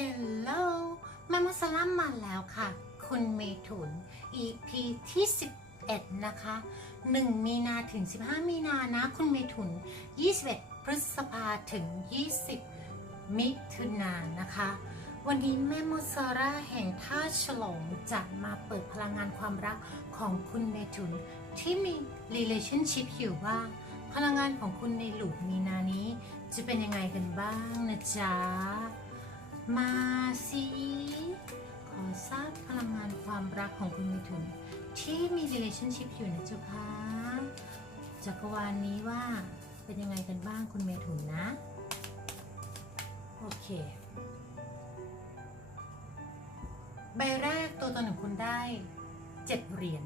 ฮลโหลแม่มุสลัมมาแล้วค่ะ คุณเมถุน EP ที่ 11 นะคะ 1 มีนาถึง 15 มีนานะ คุณเมถุน 21 พฤษภาถึง 20 มิถุนายนนะคะ วันนี้แม่มุสาร่าแห่งท่าฉลองจะมาเปิดพลังงานความรักของคุณเมถุน ที่มี relationship อยู่ว่าพลังงานของคุณในหลุมมีนานี้ จะเป็นยังไงกันบ้างนะจ๊ะ มาสิขอทราบพลังงานความรักของคุณมิถุน ที่มี relationship อยู่นะเจ้าคะจักรวาลนี้ว่าเป็นยังไงกันบ้างคุณเมถุนนะ โอเค ใบแรกตัวตนของคุณได้เจ็ดเหรียญ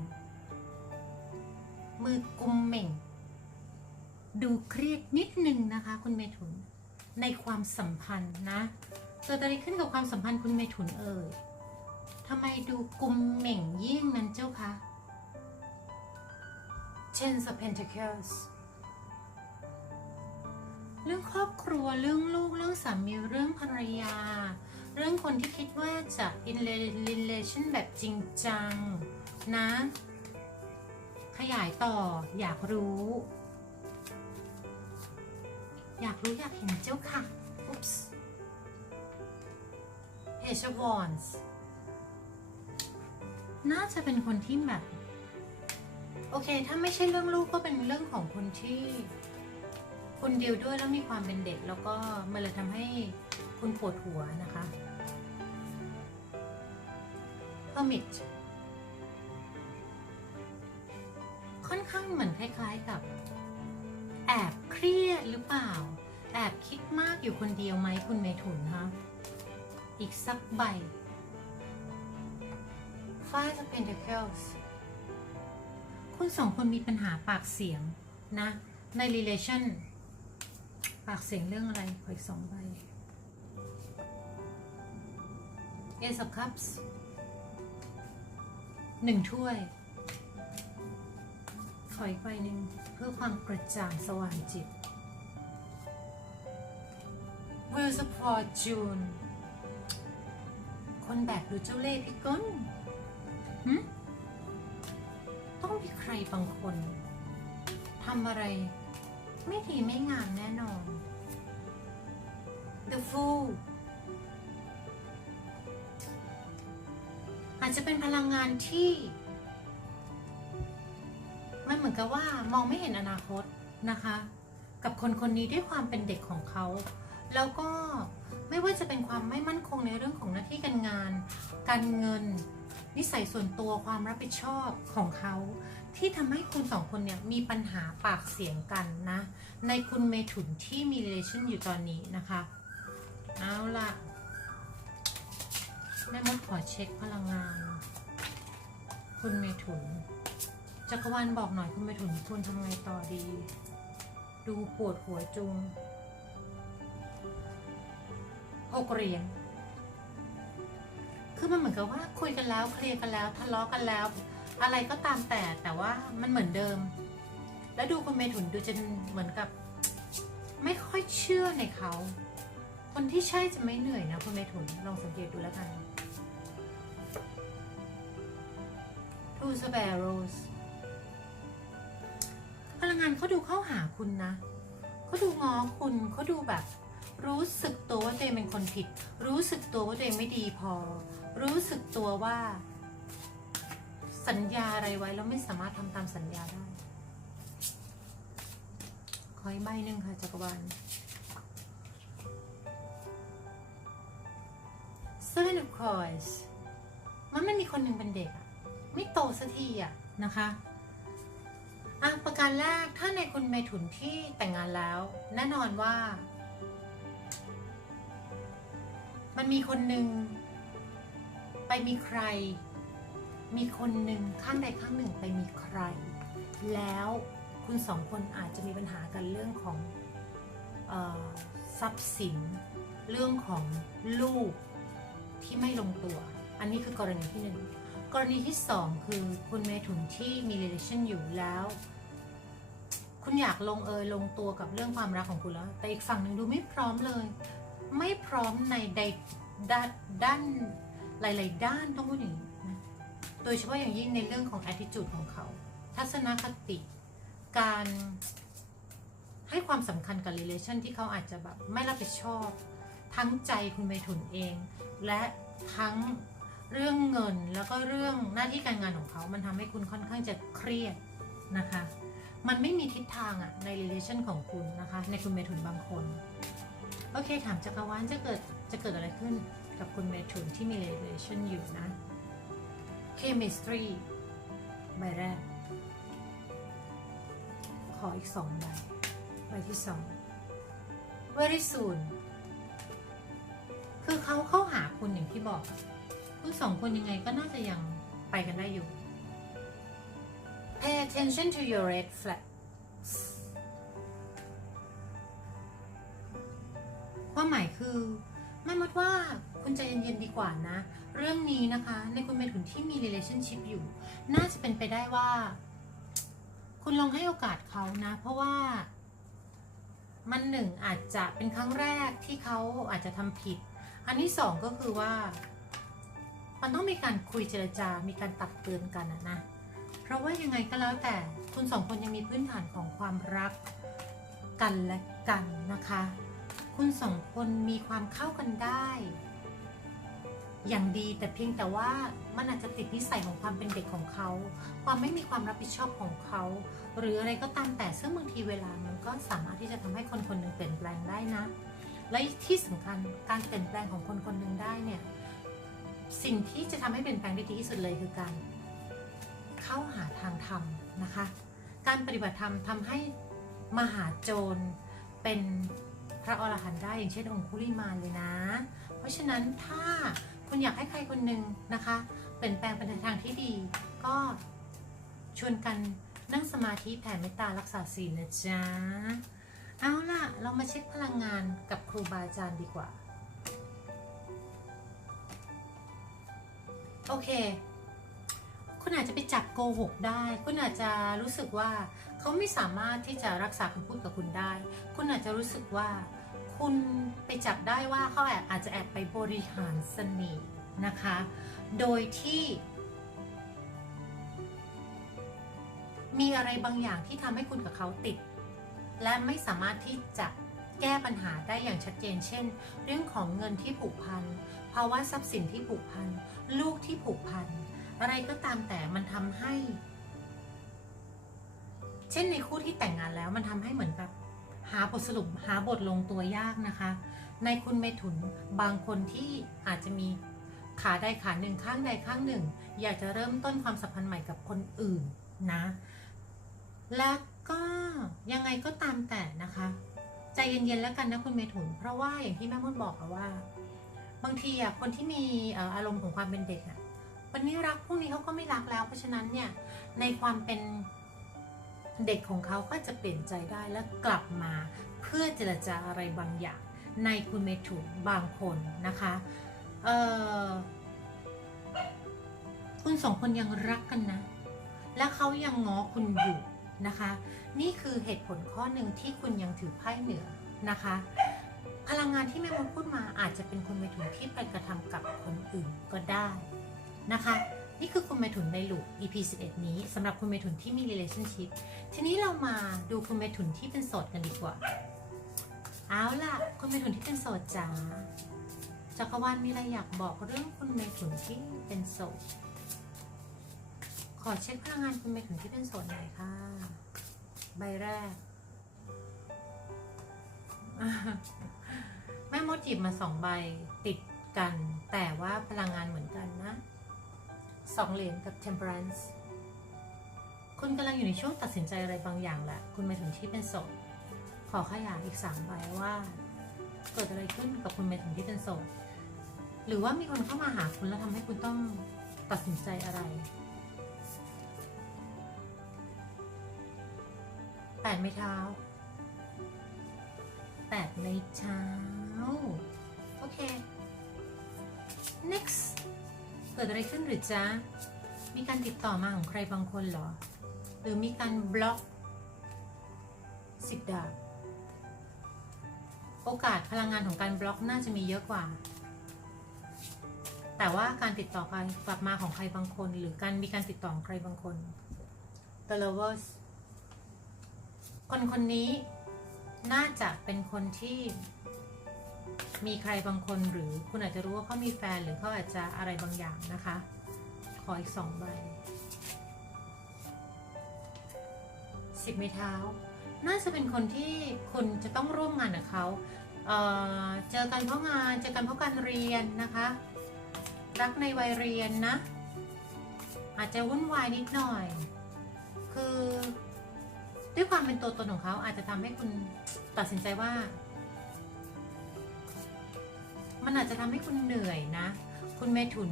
มือกุมเหม่ง ดูเครียดนิดนึงนะคะ คุณเมถุนในความสัมพันธ์นะ เกิดอะไรขึ้นกับความสัมพันธ์คุณเมถุนเอ่ยทำไมดูกุมเหม่งยิ่งนั้นเจ้าคะ Ten of Pentacles เรื่องครอบครัวเรื่องลูกเรื่องสามีเรื่องภรรยา เรื่องคนที่คิดว่าจะ in relation แบบจริงจัง นะ ขยายต่ออยากรู้ อยากรู้อยากเห็นเจ้าค่ะ อุ๊ปส์ Page of Wands น่าจะเป็นคนที่แบบ โอเค ถ้าไม่ใช่เรื่องลูกก็เป็นเรื่องของคนที่คุณเดียวด้วยแล้วมีความเป็นเด็ก แล้วก็มันเลยทำให้คุณปวดหัวนะคะ Hermit ค่อนข้างเหมือนคล้าย ๆกับ แอบเครียดหรือเปล่า แอบคิดมากอยู่คนเดียวไหมคุณเมถุนคะ อีกสักใบ Five of Pentacles คุณสองคนมีปัญหาปากเสียงนะ ใน relation ปากเสียงเรื่องอะไรขออีกสองใบ Ace of Cups หนึ่งถ้วย ขออีกใบหนึ่งเพื่อความกระจ่างสว่างจิต Wheels of Fortune คนแบกดูเจ้าเล่ห์พี่ก้นต้องมีใครบางคนทำอะไร ไม่ดีไม่งามแน่นอน The Fool อาจจะเป็นพลังงานที่ มันเหมือนกับว่ามองไม่เห็นอนาคตนะคะ กับคนคนนี้ด้วยความเป็นเด็กของเขา แล้วก็ ไม่ว่าจะเป็นความไม่มั่นคงในเรื่องของหน้าที่การงาน การเงิน นิสัยส่วนตัวความรับผิดชอบของเขา ที่ทำให้คุณสองคนเนี่ยมีปัญหาปากเสียงกันนะ ในคุณเมถุนที่มี relation อยู่ตอนนี้นะคะ เอาล่ะแม่มดขอเช็คพลังงาน คุณเมถุนจักรวาลบอกหน่อยคุณเมถุนควรทำไงต่อดี ดูปวดหัวจุง หกเหรียญคือมันเหมือนกับว่าคุยกันแล้วเคลียร์กันแล้วทะเลาะกันแล้ว อะไรก็ตามแต่แต่ว่ามันเหมือนเดิม แล้วดูคุณเมถุนดูจะเหมือนกับ ไม่ค่อยเชื่อในเขา คนที่ใช่จะไม่เหนื่อยนะคุณเมถุนลองสังเกตดูแล้วกัน Two Sparrows พลังงานเขาดูเข้าหาคุณนะเขาดูง้อคุณเขาดูแบบ รู้สึกตัวว่าตัวเองเป็นคนผิด รู้สึกตัวว่าตัวเองไม่ดีพอ รู้สึกตัวว่า สัญญาอะไรไว้แล้วไม่สามารถทำตามสัญญาได้ ขออีกใบหนึ่งค่ะจักรวาล Seven of Coins มันไม่มีคนหนึ่งเป็นเด็กอะไม่โตสักทีอะนะคะอะประการแรกถ้าในคุณเมถุนที่แต่งงานแล้ว แน่นอนว่า มันมีคนหนึ่งไปมีใคร มีคนหนึ่งข้างใดข้างหนึ่งไปมีใคร แล้วคุณสองคนอาจจะมีปัญหากันเรื่องของออทรัพย์สิน เรื่องของลูกที่ไม่ลงตัว อันนี้คือกรณีที่หนึ่งกรณีที่สองคือคุณเมถุนที่มี relation อยู่แล้ว คุณอยากลงเอยลงตัวกับเรื่องความรักของคุณแล้ว แต่อีกฝั่งหนึ่งดูไม่พร้อมเลย ไม่พร้อมในใดด้านด้านหลาย ๆ ด้านต้องพูดอย่างนี้นะโดยเฉพาะอย่างยิ่งในเรื่องของ attitude ของเขา ทัศนคติ การให้ความสำคัญกับ relation ที่เขาอาจจะแบบไม่รับผิดชอบ ทั้งใจคุณเมถุนเอง และทั้งเรื่องเงินแล้วก็เรื่องหน้าที่การงานของเขา มันทำให้คุณค่อนข้างจะเครียดนะคะ มันไม่มีทิศทางอะใน relation ของคุณนะคะ ในคุณเมถุนบางคน โอเคถามจักรวาลจะเกิดจะเกิดอะไรขึ้นกับคุณเมถุนที่มี relation อยู่นะ chemistry ใบแรก ขออีกสองใบ ใบที่สอง very soon คือเขาเข้าหาคุณอย่างที่บอกคุณสองคนยังไงก็น่าจะยังไปกันได้อยู่ pay attention to your red flag คือไม่มดว่าคุณใจเย็นๆดีกว่านะ เรื่องนี้นะคะ ในคุณเมถุนที่มี relationship อยู่ น่าจะเป็นไปได้ว่า คุณลองให้โอกาสเขานะ เพราะว่า มันหนึ่งอาจจะเป็นครั้งแรกที่เขาอาจจะทำผิด อันที่สองก็คือว่า มันต้องมีการคุยเจรจา มีการตักเตือนกันนะ เพราะว่ายังไงก็แล้วแต่คุณสองคนยังมีพื้นฐานของความรักกันและกันนะคะ คุณสองคนมีความเข้ากันได้ อย่างดีแต่เพียงแต่ว่ามันอาจจะติดนิสัยของความเป็นเด็กของเขา ความไม่มีความรับผิดชอบของเขา หรืออะไรก็ตามแต่ซึ่งบางทีเวลามันก็สามารถที่จะทำให้คนคนหนึ่งเปลี่ยนแปลงได้นะ และที่สำคัญการเปลี่ยนแปลงของคนคนหนึ่งได้เนี่ยสิ่งที่จะทำให้เปลี่ยนแปลงได้ดีที่สุดเลยคือการ เข้าหาทางธรรมนะคะ การปฏิบัติธรรมทำให้มหาโจรเป็น ระอรหันต์ได้อย่างเช่นองคุลิมานเลยนะ เพราะฉะนั้นถ้าคุณอยากให้ใครคนหนึ่งนะคะ เปลี่ยนแปลงไปในทางที่ดี ก็ชวนกันนั่งสมาธิแผ่เมตตารักษาศีลนะจ๊ะ เอาล่ะ เรามาเช็คพลังงานกับครูบาอาจารย์ดีกว่า โอเค คุณอาจจะไปจับโกหกได้ คุณอาจจะรู้สึกว่าเขาไม่สามารถที่จะรักษาคำพูดกับคุณได้ คุณอาจจะรู้สึกว่า คุณไปจับได้ว่าเขาแอบอาจจะแอบไปบริหารเสน่ห์นะคะ โดยที่ มีอะไรบางอย่างที่ทำให้คุณกับเขาติด และไม่สามารถที่จะแก้ปัญหาได้อย่างชัดเจน เช่น เรื่องของเงินที่ผูกพันภาวะทรัพย์สินที่ผูกพัน ลูกที่ผูกพัน อะไรก็ตามแต่มันทำให้ เช่นในคู่ที่แต่งงานแล้วมันทำให้เหมือนแบบ หาบทสรุปหาบทลงตัวยากนะคะ ในคุณเมถุนบางคนที่อาจจะมีขาใดขาหนึ่งข้างใดข้างหนึ่ง อยากจะเริ่มต้นความสัมพันธ์ใหม่กับคนอื่นนะ และก็ยังไงก็ตามแต่นะคะ ใจเย็นๆแล้วกันนะคุณเมถุน เพราะว่าอย่างที่แม่มดบอกอะว่า บางทีอะคนที่มีอารมณ์ของความเป็นเด็กอะวันนี้รักพรุ่งนี้เขาก็ไม่รักแล้ว เพราะฉะนั้นเนี่ยในความเป็น เด็กของเขาก็จะเปลี่ยนใจได้และกลับมาเพื่อเจรจาอะไรบางอย่าง ในคุณเมถุนบางคนนะคะเออคุณสองคนยังรักกันนะ และเขายังง้อคุณอยู่นะคะ นี่คือเหตุผลข้อหนึ่งที่คุณยังถือไพ่เหนือนะคะ พลังงานที่แม่มดพูดมาอาจจะเป็นคุณเมถุนที่ไปกระทำกับคนอื่นก็ได้นะคะ นี่คือคุณเมถุนในลูก EP 11 นี้สำหรับคุณเมถุนที่มี relationship ทีนี้เรามาดูคุณเมถุนที่เป็นโสดกันดีกว่า เอาล่ะ คุณเมถุนที่เป็นโสดจ๋าจักรวาลมีอะไรอยากบอกเรื่องคุณเมถุนที่เป็นโสด ขอเช็คพลังงานคุณเมถุนที่เป็นโสดหน่อยค่ะ ใบแรก แม่มดหยิบมาสองใบติดกัน แต่ว่าพลังงานเหมือนกันนะ สองเหรียญกับ temperance คุณกำลังอยู่ในช่วงตัดสินใจอะไรบางอย่างแหละ คุณเมถุนที่เป็นโสด ขอขยายอีกสามใบว่า เกิดอะไรขึ้นกับคุณเมถุนที่เป็นโสด หรือว่ามีคนเข้ามาหาคุณแล้วทำให้คุณต้องตัดสินใจอะไรแปดไม้เท้าแปดไม้เท้าโอเค next กิดอะไรขึ้นหรือจ๊ะ มีการติดต่อมาของใครบางคนเหรอ หรือมีการบล็อกสิบดาบโอกาสพลังงานของการบล็อกน่าจะมีเยอะกว่า แต่ว่าการติดต่อการกลับมาของใครบางคน หรือการมีการติดต่อของใครบางคน The Lovers คนคนนี้น่าจะเป็นคนที่ มีใครบางคนหรือคุณอาจจะรู้ว่าเขามีแฟนหรือเขาอาจจะอะไรบางอย่างนะคะ ขออีกสองใบสิบไม้เท้า น่าจะเป็นคนที่คุณจะต้องร่วมงานกับเขาเเจอกันเพราะงาน เจอกันเพราะการเรียนนะคะ รักในวัยเรียนนะ อาจจะวุ่นวายนิดหน่อย คือด้วยความเป็นตัวตนของเขาอาจจะทำให้คุณตัดสินใจว่า มันอาจจะทำให้คุณเหนื่อยนะ คุณเมถุน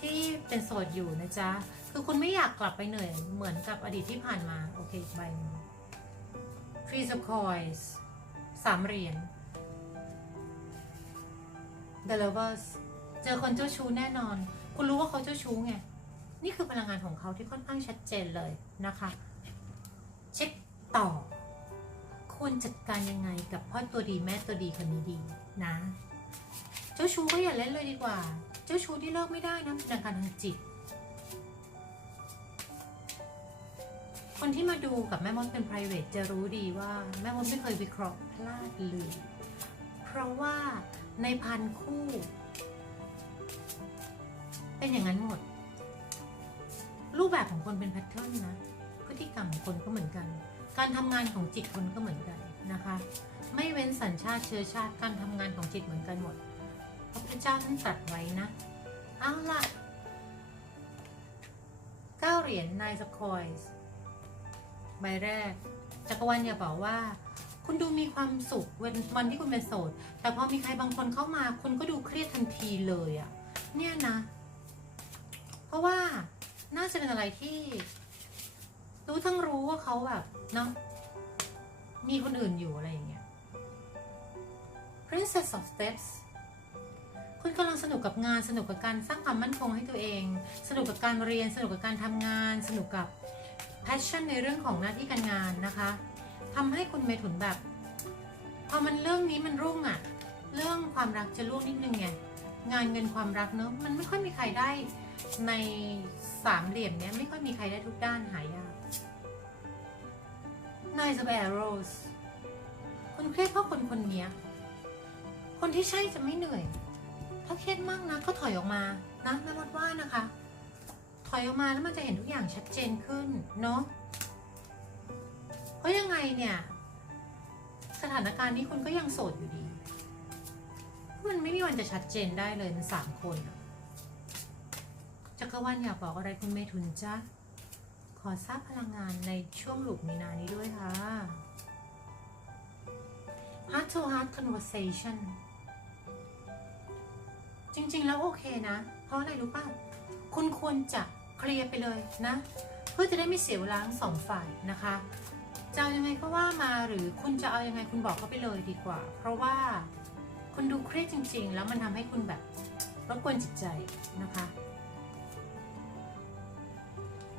ที่เป็นโสดอยู่นะจ๊ะ คือคุณไม่อยากกลับไปเหนื่อยเหมือนกับอดีตที่ผ่านมา โอเคใบนึง Three of Coins สามเหรียญ The Lovers เจอคนเจ้าชู้แน่นอน คุณรู้ว่าเขาเจ้าชู้ไง นี่คือพลังงานของเขาที่ค่อนข้างชัดเจนเลยนะคะ เช็คต่อควรจัดการยังไงกับพ่อตัวดีแม่ตัวดีคนนี้ดีนะ เจ้าชู้ก็อย่าเล่นเลยดีกว่า เจ้าชู้ที่เลิกไม่ได้นะเป็นอาการทางจิต คนที่มาดูกับแม่มดเป็น p r i v a t จะรู้ดีว่าแม่มดไม่เคยวิเคราะห์พลาดเลย เพราะว่าในพันคู่ เป็นอย่างนั้นหมด รูปแบบของคนเป็นแพทเทิร์นนะ พฤติกรรมของคนก็เหมือนกัน การทำงานของจิตคนก็เหมือนกันนะคะ ไม่เว้นสัญชาติเชื้อชาติการทำงานของจิตเหมือนกันหมดพระพุทธเจ้าท่านตรัสไว้นะเอาล่ะเก้าเหรียญนายสคอยส์ใบแรก จักรวาลอย่าบอกว่า คุณดูมีความสุขวันวันที่คุณเป็นโสด แต่พอมีใครบางคนเข้ามา คุณก็ดูเครียดทันทีเลยอะ เนี่ยนะ เพราะว่าน่าจะเป็นอะไรที่ รู้ทั้งรู้ว่าเขาแบบเนาะมีคนอื่นอยู่อะไรอย่างเงี้ย Princess of Steps คุณกำลังสนุกกับงานสนุกกับการสร้างความมั่นคงให้ตัวเอง สนุกกับการเรียนสนุกกับการทำงาน สนุกกับ passion ในเรื่องของหน้าที่การงานนะคะทำให้คุณเมถุนแบบ พอมันเรื่องนี้มันรุ่งอะเรื่องความรักจะรุ่งนิดนึงไงงานเงินความรักเนอะมันไม่ค่อยมีใครได้ในสามเหลี่ยมเนี้ยไม่ค่อยมีใครได้ทุกด้านหายากนายสเปโรสคุณเครียดเพราะคนคนนี้ คนที่ใช่จะไม่เหนื่อย ถ้าเครียดมากนะก็ถอยออกมานะแม่มดว่านะคะ ถอยออกมาแล้วมันจะเห็นทุกอย่างชัดเจนขึ้นเนาะเพราะยังไงเนี่ยสถานการณ์นี้คุณก็ยังโสดอยู่ดี มันไม่มีวันจะชัดเจนได้เลยมันสามคนจักรวาลอยากบอกอะไรคุณเมทุนจ๊ะขอทราบพลังงานในช่วงหลุกมีนานี้ด้วยค่ะ Heart to Heart Conversation จริง ๆ แล้วโอเคนะ เพราะอะไรรู้ป่ะคุณควรจะเคลียร์ไปเลยนะ เพื่อจะได้ไม่เสียเวลาทั้งสองฝ่ายนะคะจะเอายังไงก็ว่ามาหรือคุณจะเอายังไงคุณบอกเขาไปเลยดีกว่า เพราะว่าคุณดูเครียดจริง ๆ แล้วมันทำให้คุณแบบรบกวนจิตใจนะคะ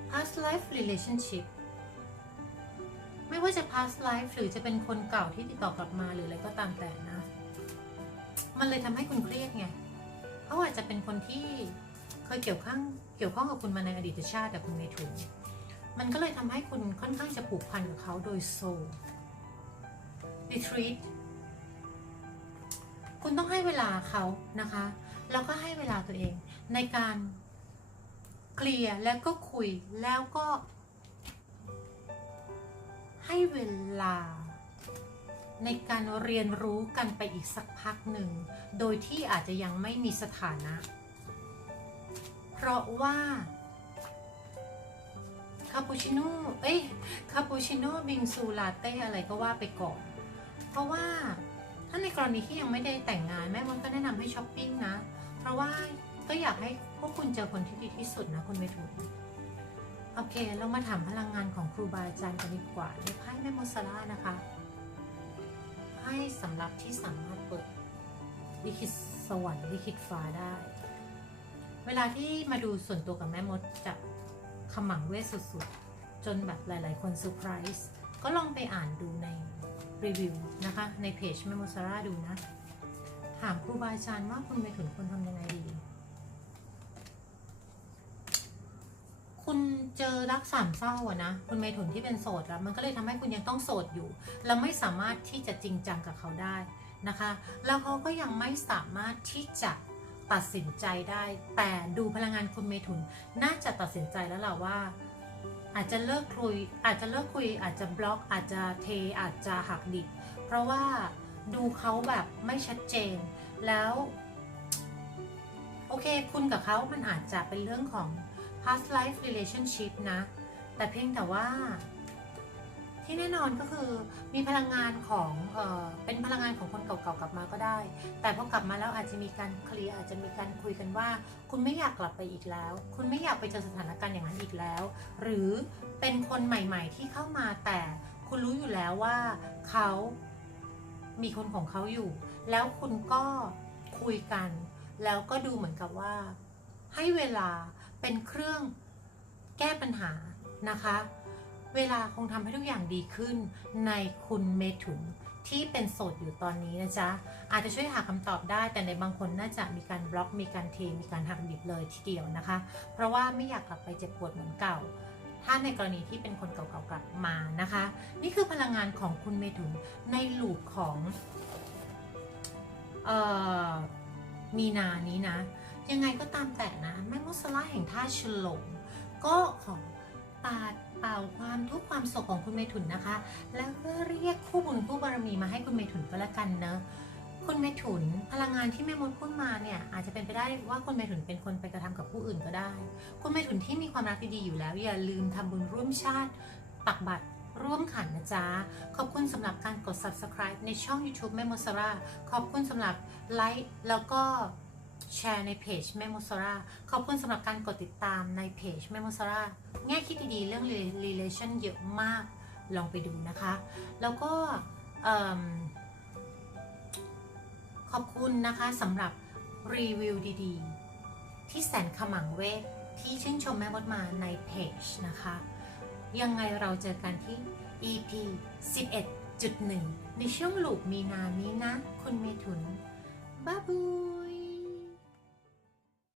past life relationship ไม่ว่าจะ past life หรือจะเป็นคนเก่าที่ติดต่อกลับมาหรืออะไรก็ตามแต่นะ มันเลยทำให้คุณเครียดไง เขาอาจจะเป็นคนที่เคยเกี่ยวข้องเกี่ยวข้องกับคุณมาในอดีตชาติแต่คุณเมถุนมันก็เลยทำให้คุณค่อนข้างจะผูกพันกับเขาโดยโซ retreat คุณต้องให้เวลาเขานะคะ แล้วก็ให้เวลาตัวเองในการเคลียร์แล้วก็คุยแล้วก็ให้เวลา ในการเรียนรู้กันไปอีกสักพักหนึ่ง โดยที่อาจจะยังไม่มีสถานะ เพราะว่าคาปูชิโน่เอ้ยคาปูชิโน่บิงซูลาเต้อะไรก็ว่าไปก่อน เพราะว่าถ้าในกรณีที่ยังไม่ได้แต่งงานแม่มดก็แนะนำให้ช้อปปิ้งนะ เพราะว่าก็อยากให้พวกคุณเจอคนที่ดีที่สุดนะคุณเมทุนโอเค เรามาถามพลังงานของครูบาอาจารย์กันดีกว่าในไพ่แม่มดซาร่านะคะ ให้สำหรับที่สามารถเปิดลิขิตสวรรค์ลิขิตฟ้าได้ เวลาที่มาดูส่วนตัวกับแม่มดจะขมังเวทสุดๆ จนแบบหลายๆ คนเซอร์ไพรส์ก็ลองไปอ่านดูในรีวิวนะคะ ในเพจแม่มดซาร่าดูนะ ถามครูบาอาจารย์ว่าคุณไปถึงคนทำยังไงดี คุณเจอรักสามเศร้าอะนะคุณเมถุนที่เป็นโสดแล้วมันก็เลยทำให้คุณยังต้องโสดอยู่แล้วไม่สามารถที่จะจริงจังกับเขาได้นะคะ แล้วเขาก็ยังไม่สามารถที่จะตัดสินใจได้ แต่ดูพลังงานคุณเมถุนน่าจะตัดสินใจแล้วล่ะว่า อาจจะเลิกคุย อาจจะเลิกคุย อาจจะบล็อก อาจจะเท อาจจะหักดิบ เพราะว่าดูเขาแบบไม่ชัดเจน แล้ว โอเค คุณกับเขามันอาจจะเป็นเรื่องของ past life relationship นะ แต่เพียงแต่ว่า ที่แน่นอนก็คือมีพลังงานของเออเป็นพลังงานของคนเก่าๆกลับมาก็ได้ แต่พอกลับมาแล้วอาจจะมีการเคลียร์อาจจะมีการคุยกันว่า คุณไม่อยากกลับไปอีกแล้ว คุณไม่อยากไปเจอสถานการณ์อย่างนั้นอีกแล้ว หรือเป็นคนใหม่ ๆ ที่เข้ามาแต่คุณรู้อยู่แล้วว่าเขามีคนของเขาอยู่ แล้วคุณก็คุยกัน แล้วก็ดูเหมือนกับว่า ให้เวลา เป็นเครื่องแก้ปัญหานะคะ เวลาคงทำให้ทุกอย่างดีขึ้นในคุณเมถุนที่เป็นโสดอยู่ตอนนี้นะจ๊ะ อาจจะช่วยหาคำตอบได้ แต่ในบางคนน่าจะมีการบล็อก มีการเท มีการหักดิบเลยทีเดียวนะคะ เพราะว่าไม่อยากกลับไปเจ็บปวดเหมือนเก่า ถ้าในกรณีที่เป็นคนเก่าๆกลับมานะคะ นี่คือพลังงานของคุณเมถุนในลูปของออมีนานี้นะ ยังไงก็ตามแต่นะแม่มุสลาแห่งท่าฉลงก็ขอปาดเป่าความทุกข์ความโศกของคุณเมถุนนะคะ แล้วก็เรียกคู่บุญคู่บารมีมาให้คุณเมถุนก็แล้วกันเนอะคุณเมถุนพลังงานที่แม่มดพูดมาเนี่ยอาจจะเป็นไปได้ว่าคุณเมถุนเป็นคนไปกระทำกับผู้อื่นก็ได้ คุณเมถุนที่มีความรักดีๆอยู่แล้ว อย่าลืมทำบุญร่วมชาติตักบัตรร่วมขันนะจ๊ะ ขอบคุณสำหรับการกด subscribe ในช่อง YouTube แม่มดสราขอบคุณสำหรับไลค์แล้วก็ แชร์ในเพจแม่มดสราขอบคุณสำหรับการกดติดตามในเพจแม่มดสราแง่คิดดีๆ เรื่อง relation เยอะมากลองไปดูนะคะ แล้วก็ขอบคุณนะคะสำหรับรีวิวดีๆ ที่แสนขมังเวทที่ชื่นชมแม่มดมาในเพจนะคะ ยังไงเราเจอกันที่ EP 11.1 ในช่วงลูปมีนานี้นะ คุณเมถุนบ๊าบาย